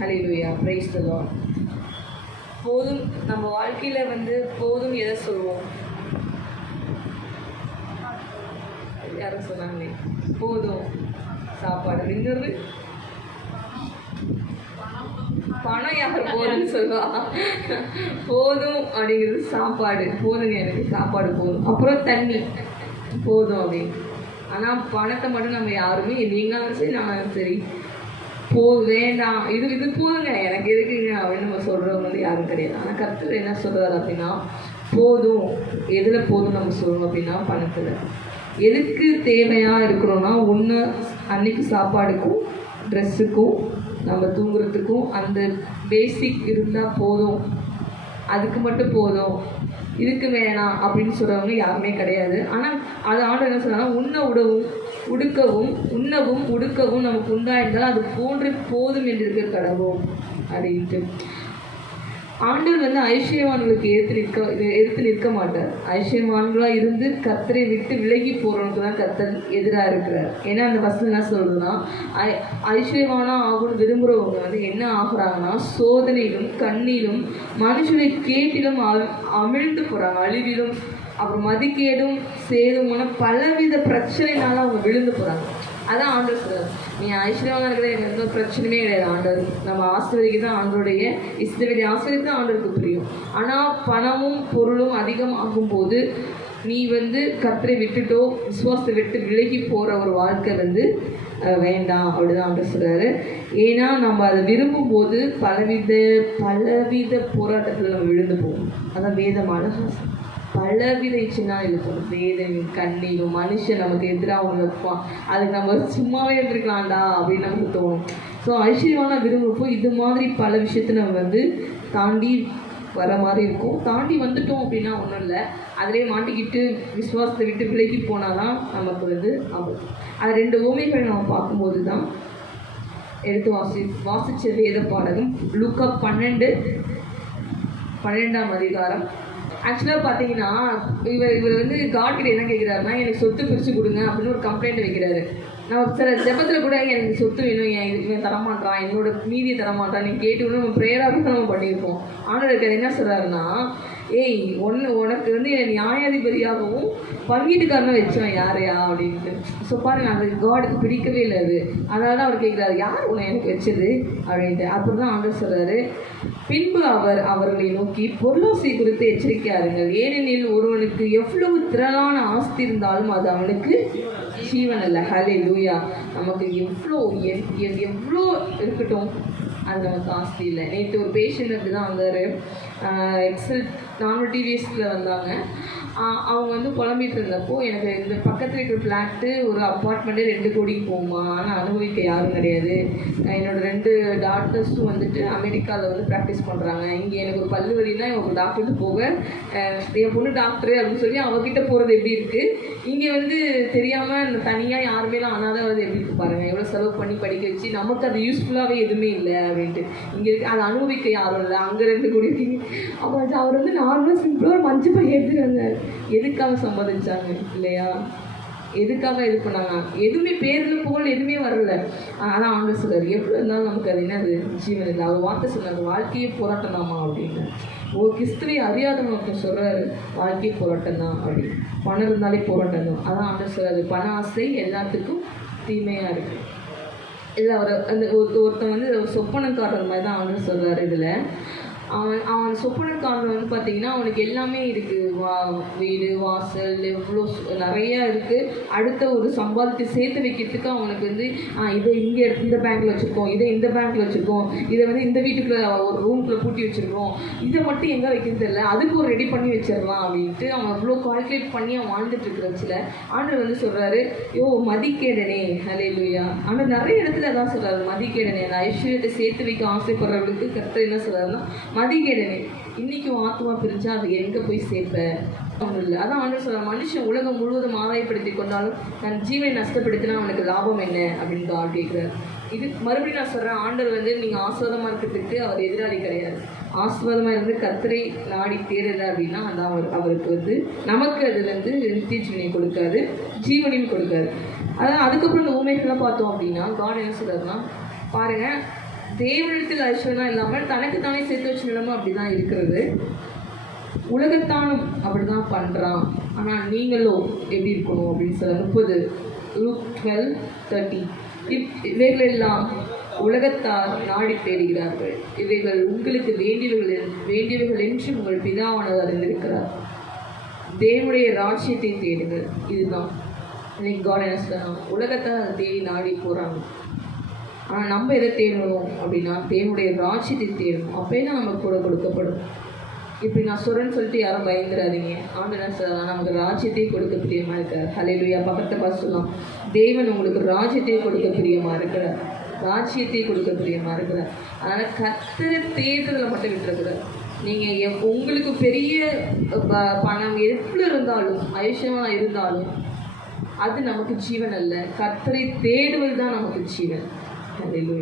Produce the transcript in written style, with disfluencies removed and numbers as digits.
Hallelujah, praise the Lord. போதும் நம்ம வாழ்க்கையில் போதும் எதை சொல்லுவோம்? யாரும் சொன்னாங்களே, போதும் சாப்பாடு. இன்னொரு பணம் யார் போதும்னு சொல்லுவா? போதும் அப்படிங்கிறது சாப்பாடு. போதுங்க, எனக்கு சாப்பாடு போதும். அப்புறம் தண்ணி போதும் அப்படின்னு. ஆனால் பணத்தை மட்டும் நம்ம யாருமே, நீங்களும் சரி நானும் சரி, வேண்டாம், இது போதுங்க, எனக்கு இருக்குங்க அப்படின்னு நம்ம சொல்கிறவங்க யாரும் கிடையாது. ஆனால் கர்த்தர் என்ன சொல்கிறார் அப்படின்னா, போதும். எதில் போதும் நம்ம சொல்லணும் அப்படின்னா, பணத்தில். எதுக்கு தேவையாக இருக்கிறோன்னா, ஒன்று அன்னைக்கு சாப்பாடுக்கும் ட்ரெஸ்ஸுக்கும் நம்ம தூங்குறதுக்கும் அந்த பேசிக் இருந்தால் போதும், அதுக்கு மட்டும் போதும், இதுக்கு வேணாம் அப்படின்னு சொல்கிறவங்க யாருமே கிடையாது. ஆனால் அது ஆண்டு என்ன சொன்னால், உண்ணவும் உடுக்கவும் நமக்கு உண்டாயிருந்தால் அது போன்று போதும் என்று இருக்க கடவுள் அப்படின்ட்டு. ஆண்டவர் ஐஸ்வர்யவான்களுக்கு எடுத்து நிற்க மாட்டார். ஐஸ்வர்யவான்களாக இருந்து கர்த்தரை விட்டு விலகி போகிறவனுக்கு தான் கர்த்தர் எதிராக இருக்கிறார். ஏன்னா அந்த வசனம் என்ன சொல்றதுன்னா, ஐஸ்வர்யவானாக ஆகணும்னு விரும்புகிறவங்க என்ன ஆகுறாங்கன்னா, சோதனையிலும் கண்ணிலும் மனுஷனை கேட்டிலும் அமிழ்ந்து போகிறாங்க. அழிவிலும் அப்புறம் மதிக்கேடும் சேதுமான பலவித பிரச்சனைனால அவங்க விழுந்து போகிறாங்க. அதான் ஆண்டவர் சொல்றாரு, நீ ஐஸ்வர்யவானா இருக்கிறது எனக்கு எந்த பிரச்சனையுமே கிடையாது. ஆண்டவர் நம்ம ஆசீர்வதிக்கு தான் ஆண்டவருடைய இஷ்டவெளி ஆசீர்வதிக்கு தான் ஆண்டவருக்கு புரியும். ஆனால் பணமும் பொருளும் அதிகமாகும் போது நீ கர்த்தரை விட்டுட்டோ விசுவாசத்தை விட்டு விலகி போகிற ஒரு வாழ்க்கை வேண்டாம் அப்படிதான் ஆண்டவர் சொல்கிறாரு. ஏன்னா நம்ம அதை விரும்பும் போது பலவித போராட்டத்தில் நம்ம விழுந்து போவோம். அதான் வேதமான பலவித இச்சைனால் இருக்கும். வேதனை கண்ணீரும் மனுஷன் நமக்கு எதிராக ஒன்று வைப்பான், அதுக்கு நம்ம சும்மாவே இருந்திருக்கலாம்டா அப்படின்னு நமக்கு தோணும். ஸோ ஐஸ்வர்யமான விரும்பப்போ இது மாதிரி பல விஷயத்தை நம்ம தாண்டி வர மாதிரி இருக்கும். தாண்டி வந்துட்டோம் அப்படின்னா ஒன்றும் இல்லை, அதிலே மாட்டிக்கிட்டு விசுவாசத்தை விட்டு விலகி போனால் தான் நமக்கு ஆபத்து. அது 2 உவமைகள் நம்ம பார்க்கும்போது தான் எடுத்து வாசித்த வேத பாடகம் லூக்கா 12ஆம் அதிகாரம். ஆக்சுவலாக பார்த்தீங்கன்னா இவர் காட்கிட்ட என்ன கேட்குறாருன்னா, எனக்கு சொத்து பிரித்து கொடுங்க அப்படின்னு ஒரு கம்ப்ளைண்ட் வைக்கிறாரு. நம்ம சில ஜெபத்தில் கூட எனக்கு சொத்து வேணும், இவன் தரமாட்டான், என்னோட மீதியை தரமாட்டான் நீ கேட்டு நம்ம ப்ரேயராக தான் நம்ம பண்ணியிருப்போம். ஆனால் என்ன சொல்கிறாருன்னா, உனக்கு நியாயாதிபதியாகவும் பங்கீட்டுக்காரனை வச்சோம் யாரையா அப்படின்ட்டு. ஸோ பாருங்க, அந்த காடுக்கு பிடிக்கவே இல்லை அது. அதனால தான் அவர் கேட்குறாரு, யார் உன்னை எனக்கு வச்சது அப்படின்ட்டு. அப்புறம் தான் ஆண்டவர் சொல்கிறாரு, பின்பு அவர்களை நோக்கி பொருளாசை குறித்து எச்சரிக்கையாருங்கள், ஏனெனில் ஒருவனுக்கு எவ்வளவு திரளான ஆஸ்தி இருந்தாலும் அது அவனுக்கு ஜீவன் அல்ல. ஹல்லேலூயா. நமக்கு எவ்வளோ இருக்கட்டும், அது நமக்கு ஆஸ்தி இல்லை. நேற்று ஒரு பேஷண்ட் தான் வந்தார், எக்ஸல் நார்மல் டிவிஎஸில் வந்தாங்க. அவங்க புலம்பிட்டு இருந்தப்போ, எனக்கு இந்த பக்கத்தில் இருக்கிற ஃப்ளாட்டு ஒரு அப்பார்ட்மெண்ட்டே 2 கோடிக்கு போகுமா, ஆனால் அனுபவிக்க யாரும் கிடையாது. என்னோடய 2 டாக்டர்ஸும் அமெரிக்காவில் ப்ராக்டிஸ் பண்ணுறாங்க. இங்கே எனக்கு ஒரு பல்லு வலினா இவங்க டாக்டர்கிட்ட போக, என் பொண்ணு டாக்டரு அப்படின்னு சொல்லி அவகிட்ட போகிறது எப்படி இருக்குது, இங்கே தெரியாமல் தனியாக யாருமேலாம் அனாதை எப்படி இருக்கு பாருங்கள், எவ்வளோ செலவு பண்ணி படிக்க வச்சு நமக்கு அது யூஸ்ஃபுல்லாகவே எதுவுமே இல்லை அப்படின்ட்டு. இங்கே இருக்குது அதை அனுபவிக்க யாரும் இல்லை, அங்கே 2 கோடி இருக்கீங்க. அப்போ அவர் நார்மலாக சிம்பிளாக ஒரு மஞ்சள் பை எடுத்துட்டு வந்தார். எதுக்காக சம்பாதிச்சாங்க இல்லையா? எதுக்காக இது பண்ணாங்க? எதுவுமே பேரில் புகழ் எதுவுமே வரல. ஆனால் ஆண்டவர் சொல்றாரு, எப்படி இருந்தாலும் நமக்கு அது என்னது ஜீவன் இல்லை. அவர் வார்த்தை சொன்னார், வாழ்க்கையே போராட்டம் தாமா அப்படின்னு. ஒரு கிறிஸ்துவை அறியாதவங்க சொல்கிறாரு, வாழ்க்கையே போராட்டம் தான் அப்படின்னு. பணம் இருந்தாலே போராட்டம் தான். அதான் ஆண்டவர் சொல்றாரு, பண ஆசை எல்லாத்துக்கும் தீமையாக இருக்குது. இதில் அவர் அந்த ஒருத்தன் சொப்பனக்காரர் மாதிரி தான் ஆண்டவர் சொல்கிறாரு. இதில் அவன் சொப்பனக்காரன் பார்த்தீங்கன்னா அவனுக்கு எல்லாமே இருக்குது, வீடு வாசல் எவ்வளோ நிறையா இருக்குது. அடுத்த ஒரு சம்பாதித்து சேர்த்து வைக்கிறதுக்கு அவனுக்கு இதை இங்கே இந்த பேங்க்கில் வச்சுருக்கோம், இதை இந்த பேங்க்கில் வச்சுருக்கோம், இதை இந்த வீட்டுக்குள்ளே ஒரு ரூம்குள்ளே பூட்டி வச்சுருக்கோம், இதை மட்டும் எங்கே வைக்கிறது இல்லை, அதுக்கு ஒரு ரெடி பண்ணி வச்சிடலாம் அப்படின்ட்டு அவன் அவ்வளோ கால்குலேட் பண்ணி அவன் வாழ்ந்துட்டு இருக்கிறச்சில ஆண்டவர் சொல்கிறாரு, மதிக்கேடனே. ஹல்லேலூயா. ஆனால் நிறைய இடத்துல தான் சொல்கிறாரு, மதிக்கேடனே. அந்த ஐஸ்வர்யத்தை சேர்த்து வைக்க ஆசைப்படுறவர்களுக்கு கர்த்தர் என்ன சொல்கிறாருன்னா, மதிக்கேடனே. இன்னைக்கு ஆத்மா பிரிஞ்சா அது எங்கே போய் சேர்ப்ப ஒன்றும் இல்லை. அதான் ஆண்டவர் சொல்ற, மனுஷன் உலகம் முழுவதும் ஆதாயப்படுத்தி கொண்டாலும் தன் ஜீவனை நஷ்டப்படுத்தினா அவனுக்கு லாபம் என்ன அப்படின்னு ஆள் கேட்குறாரு. இது மறுபடியும் நான் சொல்கிறேன், ஆண்டவர் நீங்கள் ஆஸ்வாதமாக இருக்கிறதுக்கு அவர் எதிராளி கிடையாது. ஆஸ்வாதமாக இருந்து கர்த்தரை நாடி தேடலை அப்படின்னா அதான் அவருக்கு நமக்கு அதுலேருந்து நித்திய ஜீவனை கொடுக்காது, ஜீவனையும் கொடுக்காது. அதான் அதுக்கப்புறம் இந்த ஊமைகள்லாம் பார்த்தோம் அப்படின்னா காட் என்ன சொல்கிறாருன்னா, பாருங்கள், தேவனிடத்தில் ஐஸ்வர்யம் இல்லாமல் தனக்கு தானே சேர்த்து வச்ச நிலமும் அப்படிதான் இருக்கிறது. உலகத்தானும் அப்படிதான் பண்றான். ஆனா நீங்களோ எப்படி இருக்கணும் அப்படின்னு சொல்ல 30 Luke 12:30 இவைகளெல்லாம் உலகத்தார் நாடி தேடுகிறார்கள், இவைகள் உங்களுக்கு வேண்டியவர்கள் என்று உங்கள் பிதாவானவர் அறிந்திருக்கிறார். தேவனுடைய ராஜ்யத்தை தேடுங்கள். இதுதான் இன்னைக்கு காட் என்ன சொல்லணும், உலகத்தார் அதை தேடி நாடி போறாங்க. ஆனால் நம்ம எதை தேடணும் அப்படின்னா தேவனுடைய ராஜ்யத்தை தேடணும். அப்போதான் நமக்கு கூட கொடுக்கப்படும். இப்படி நான் சொல்றேன்னு சொல்லிட்டு யாரும் பயந்துடாதீங்க. ஆண்டவர் சொல்லலாம் நமக்கு ராஜ்யத்தை கொடுக்க பிரியமா இருக்கார். ஹல்லேலூயா. பக்கத்தை பார்த்து சொல்லலாம், தேவன் உங்களுக்கு ராஜ்யத்தை கொடுக்க பிரியமா இருக்கிறார், ராஜ்யத்தை கொடுக்க பிரியமா இருக்கிறார். அதனால கர்த்தரை தேடுறதுல மட்டும் விட்டுறக்கூடாது. நீங்க உங்களுக்கு பெரிய பணம் எவ்வளவு இருந்தாலும் ஐஸ்வர்யமா இருந்தாலும் அது நமக்கு ஜீவன் அல்ல. கர்த்தரை தேடுவது தான் நமக்கு ஜீவன். ஹல்லேலூயா.